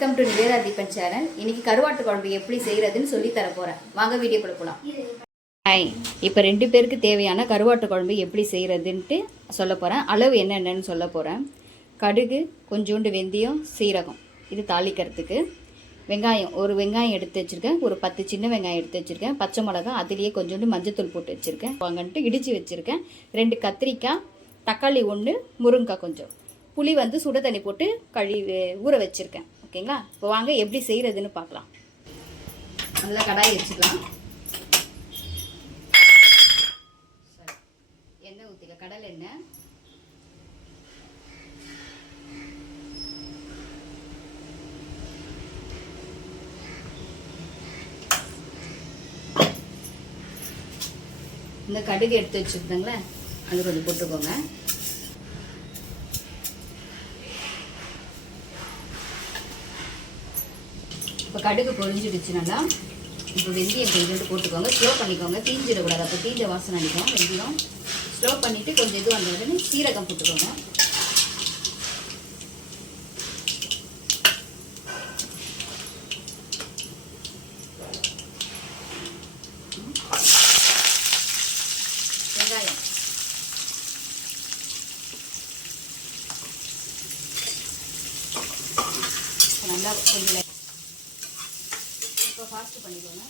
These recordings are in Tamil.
Welcome to Nivetha Deepan channel இன்னைக்கு கருவாட்டு குழம்பு எப்படி செய்யறதுன்னு சொல்லி தர போறேன். வாங்க வீடியோ கொடுக்கலாம் ஹாய் இப்போ ரெண்டு பேருக்கு தேவையான கருவாட்டு குழம்பு எப்படி செய்கிறதுன்ட்டு சொல்ல போகிறேன் அளவு என்னென்னு சொல்ல போகிறேன் கடுகு கொஞ்சோண்டு வெந்தயம் சீரகம். இது தாளிக்கிறதுக்கு. வெங்காயம் ஒரு வெங்காயம் எடுத்து வச்சிருக்கேன். ஒரு பத்து சின்ன வெங்காயம் எடுத்து வச்சுருக்கேன். பச்சை மிளகா அதுலேயே கொஞ்சோண்டு மஞ்சத்தூள் போட்டு வச்சுருக்கேன். வாங்கன்ட்டு இடித்து வச்சுருக்கேன். ரெண்டு கத்திரிக்காய் தக்காளி ஒன்று முருங்கைக்காய் கொஞ்சம். புளி வந்து சுட தண்ணி போட்டு கழுவி ஊற வச்சுருக்கேன். ஓகேங்களா? இப்போ வாங்க எப்படி செய்கிறதுன்னு பார்க்கலாம். நல்லா கடாய் வச்சுக்கலாம். எண்ணெய் ஊற்றிக்க கடல் எண்ணெய். இந்த கடுகு எடுத்து வச்சுருந்தங்களே அது கொஞ்சம் போட்டுக்கோங்க. இப்போ கடுகு பொரிஞ்சிடுச்சு நல்லா. இப்போ வெந்தயம் கொஞ்சோண்டு போட்டுக்கோங்க. ஸ்லோ பண்ணிக்கோங்க. தீஞ்சிடக்கூடாது. அப்போ தீஞ்ச வாசனை அடிக்கும். வெந்தயம் ஸ்லோ பண்ணிவிட்டு கொஞ்சம் இது வந்த உடனே சீரகம் போட்டுக்கோங்க. வெங்காயம். நல்லா கொஞ்சம் இப்போ ஃபாஸ்ட் பண்ணிக்கோங்க.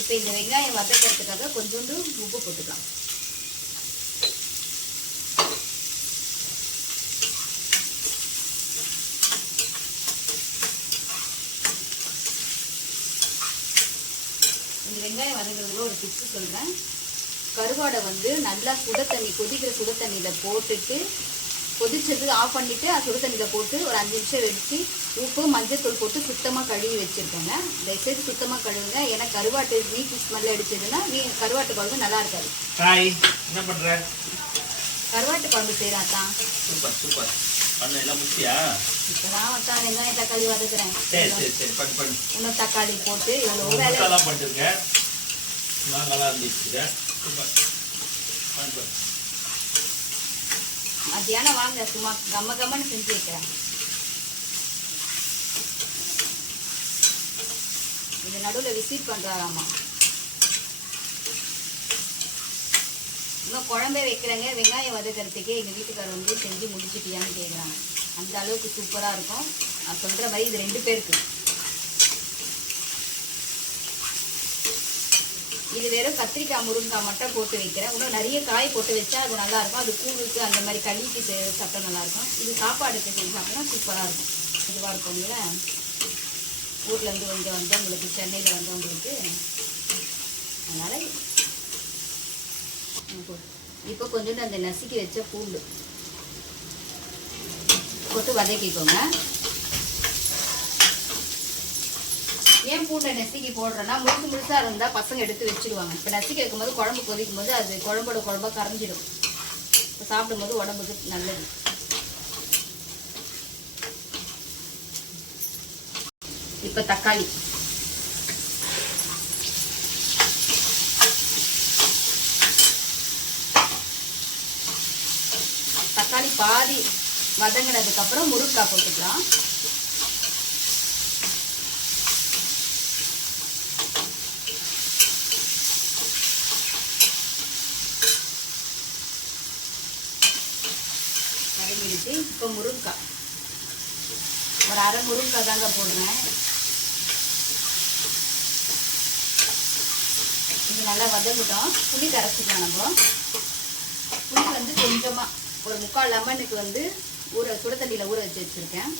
இப்போ இந்த வெங்காயம் வதக்கிறதுக்காக கொஞ்சோண்டு உப்பு போட்டுக்கலாம். இந்த வெங்காயம் வதங்குறதுல ஒரு டிப்ஸ் சொல்கிறேன் கருவாடை வந்து நல்லா சுட தண்ணி கொதிக்கிற சுட தண்ணியில் போட்டுட்டு கொதிச்சது ஆஃப் பண்ணிவிட்டு அது சுடு தண்ணியில் போட்டு ஒரு அஞ்சு நிமிஷம் வச்சு உப்பு மஞ்சத்தூள் போட்டு சுத்தமாக கழுவி வச்சுருக்கேங்க. தயவுசெய்து சுத்தமாக கழுவுங்க. ஏன்னா கருவாட்டு மீட் ஸ்மெல் அடிச்சதுன்னா மீ கருவாட்டு குழம்பு நல்லா இருக்காது. ஹாய் என்ன பண்ற? கருவாட்டு குழம்பு செய்கிறான் தான் சூப்பர் சூப்பர். பண்ண எல்லாம் முடிச்சியா இப்போ தான் தான் வெங்காயம் தக்காளி வதக்குறேன். சரி சரி சரி. பண்ணு பண்ணு. இன்னும் தக்காளி போட்டு இவ்வளோ வேலை பண்ணிருக்கேன் நாங்களாம் இருந்துச்சு. சூப்பர். பண்ணு பண்ணு. மத்தியானம் வாங்க சும்மா கம்ம கம்மன்னு செஞ்சு வைக்கிறேன். இது நடுவில் விசிட் பண்ணுறாராமா இன்னும் குழம்பே வைக்கிறேங்க வெங்காயம் வதக்கிறதுக்கே எங்கள் வீட்டுக்காரர் வந்து செஞ்சு முடிச்சிட்டியான்னு கேட்குறாங்க அந்த அளவுக்கு சூப்பராக இருக்கும். நான் சொல்கிற மாதிரி இது ரெண்டு பேருக்கு. இது வெறும் கத்திரிக்காய் முருங்கைக்காய் மட்டும் போட்டு வைக்கிறேன். இன்னும் நிறைய காய் போட்டு வச்சா அது நல்லா இருக்கும். அது கூழுக்கு அந்த மாதிரி களிக்கு சாப்பிட்டா நல்லா இருக்கும். இது சாப்பாடுக்கு செஞ்சு சாப்பிட்டா சூப்பராக இருக்கும். இதுவாக இருக்கும்ல இல்லையா? ஊர்லேருந்து வந்து வந்தவங்களுக்கு சென்னையில் வந்தவங்களுக்கு அதனால் இப்போ கொஞ்சோண்டு அந்த நசுக்கி வச்ச பூண்டு. போட்டு வதக்கிக்கோங்க. ஏன் பூண்டை நெசுக்கி போடுறேன்னா முழுசு முழுசாக இருந்தால் பசங்க எடுத்து வச்சிருவாங்க. இப்போ நசுக்கி வைக்கும்போது குழம்பு கொதிக்கும் போது அது குழம்போட குழம்பா கரைஞ்சிடும். இப்போ சாப்பிடும்போது உடம்புக்கு நல்லது. இப்போ தக்காளி. தக்காளி பாதி வதங்கினதுக்கப்புறம் முருங்கைக்காய் போட்டுக்கலாம். வதங்கிடுச்சு இப்போ முருங்கைக்காய் ஒரு அரை முருங்கைக்காய் தாங்க போடுறேன். இது நல்லா வதங்கிட்டோம். புளி கரைச்சிக்கலாம் நம்ம. புளி வந்து கொஞ்சமாக ஒரு முக்கால் லெமனுக்கு வந்து ஊற சுட தண்ணியில் ஊற வச்சு வச்சுருக்கேன்.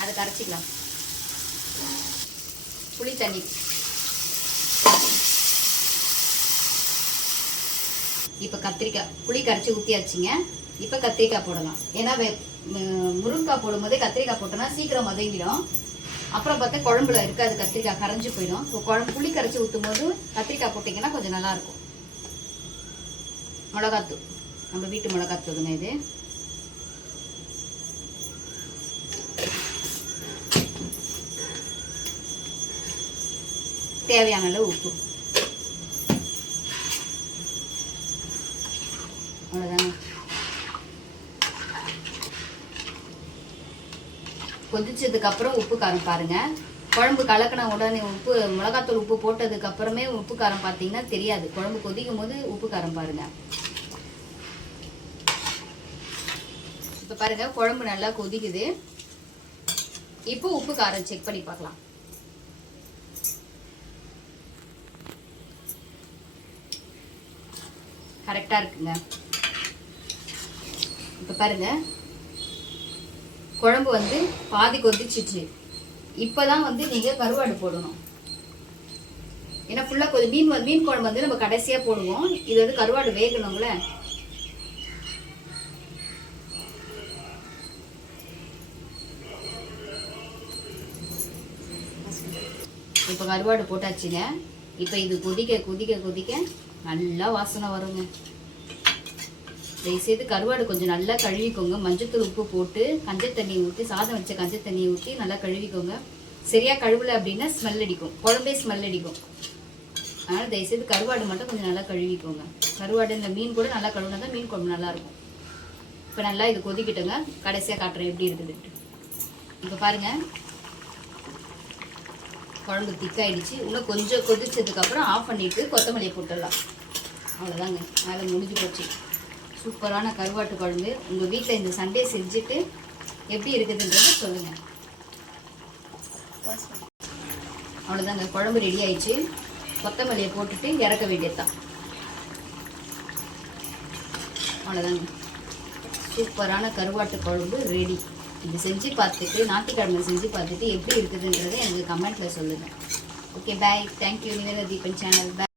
அதை கரைச்சிக்கலாம். புளி தண்ணி. இப்போ கத்திரிக்காய் புளி கரைச்சி ஊற்றியாச்சுங்க இப்போ கத்திரிக்காய் போடலாம். ஏன்னா வெ- முருங்கைக்காய் போடும்போதே கத்திரிக்காய் போட்டோம்னா சீக்கிரம் வதங்கிடும். அப்புறம் பார்த்தா குழம்புல இருக்காது கத்திரிக்காய் கரைஞ்சி போயிடும். இப்போ குழம்பு புளி கரைச்சி ஊற்றும் போது கத்திரிக்காய் போட்டிங்கன்னா கொஞ்சம் நல்லாயிருக்கும். மிளகாத்தூ மிளகாத்தூள். நம்ம வீட்டு மிளகாத்தூளுங்க இது. தேவையான அளவு உப்பு அவ்வளோதாங்க கொதிச்சதுக்கு அப்புறம் உப்பு காரம் பாருங்க. குழம்பு கலக்கின உடனே உப்பு மிளகாத்தூள் உப்பு போட்டதுக்கு அப்புறமே உப்பு காரம் பார்த்தீங்கன்னா தெரியாது. குழம்பு கொதிக்கும் போது உப்பு காரம் பாருங்க. இப்போ பாருங்க குழம்பு நல்லா கொதிக்குது. இப்போ உப்பு காரம் செக் பண்ணி பார்க்கலாம். கரெக்டாக இருக்குங்க. இப்போ பாருங்க. குழம்பு வந்து பாதி கொதிச்சிச்சு. இப்போதான் வந்து நீங்கள் கருவாடு போடணும். ஏன்னா ஃபுல்லாக கொதி மீன் மீன் குழம்பு வந்து நம்ம கடைசியாக போடுவோம். இது வந்து கருவாடு வேகணும்ல. இப்போ கருவாடு போட்டாச்சுங்க. இப்போ இது கொதிக்க கொதிக்க கொதிக்க நல்லா வாசனை வருங்க. தயவுசெய்து கருவாடு கொஞ்சம் நல்லா கழுவிக்கோங்க. மஞ்சத்தூள் உப்பு போட்டு கஞ்சள் தண்ணி ஊற்றி சாதம் வச்ச கஞ்ச தண்ணியை ஊற்றி நல்லா கழுவிக்கோங்க. சரியாக கழுவலை அப்படின்னா ஸ்மெல் அடிக்கும். குழம்பே ஸ்மெல் அடிக்கும். அதனால் தயவுசெய்து கருவாடு மட்டும் கொஞ்சம் நல்லா கழுவிக்கோங்க. கருவாடு இந்த மீன் கூட நல்லா கழுவினா தான் மீன் குழம்பு நல்லாயிருக்கும் இப்போ நல்லா இது கொதிக்கிட்டோங்க. கடைசியாக காட்டுறேன் எப்படி இருக்குதுன்ட்டு. இப்போ பாருங்கள் குழம்பு திக்காயிடுச்சு. இன்னும் கொஞ்சம் கொதிச்சதுக்கப்புறம் ஆஃப் பண்ணிவிட்டு கொத்தமல்லியை போட்டுடலாம். அவ்வளோதாங்க வேலை முடிஞ்சு போச்சு. சூப்பரான கருவாட்டு குழம்பு. உங்கள் வீட்டில் இந்த சண்டே செஞ்சுட்டு எப்படி இருக்குதுன்றத சொல்லுங்கள் அவ்வளோதாங்க குழம்பு ரெடி ஆயிடுச்சு. கொத்தமல்லியை போட்டுட்டு இறக்க வேண்டியதுதான். அவ்வளோதாங்க சூப்பரான கருவாட்டு குழம்பு ரெடி இது செஞ்சு பார்த்துட்டு ஞாயிற்றுக்கிழமை செஞ்சு பார்த்துட்டு எப்படி இருக்குதுன்றதை எனக்கு கமெண்ட்டில் சொல்லுங்கள் okay bye thank you Nivetha Deepan channel bye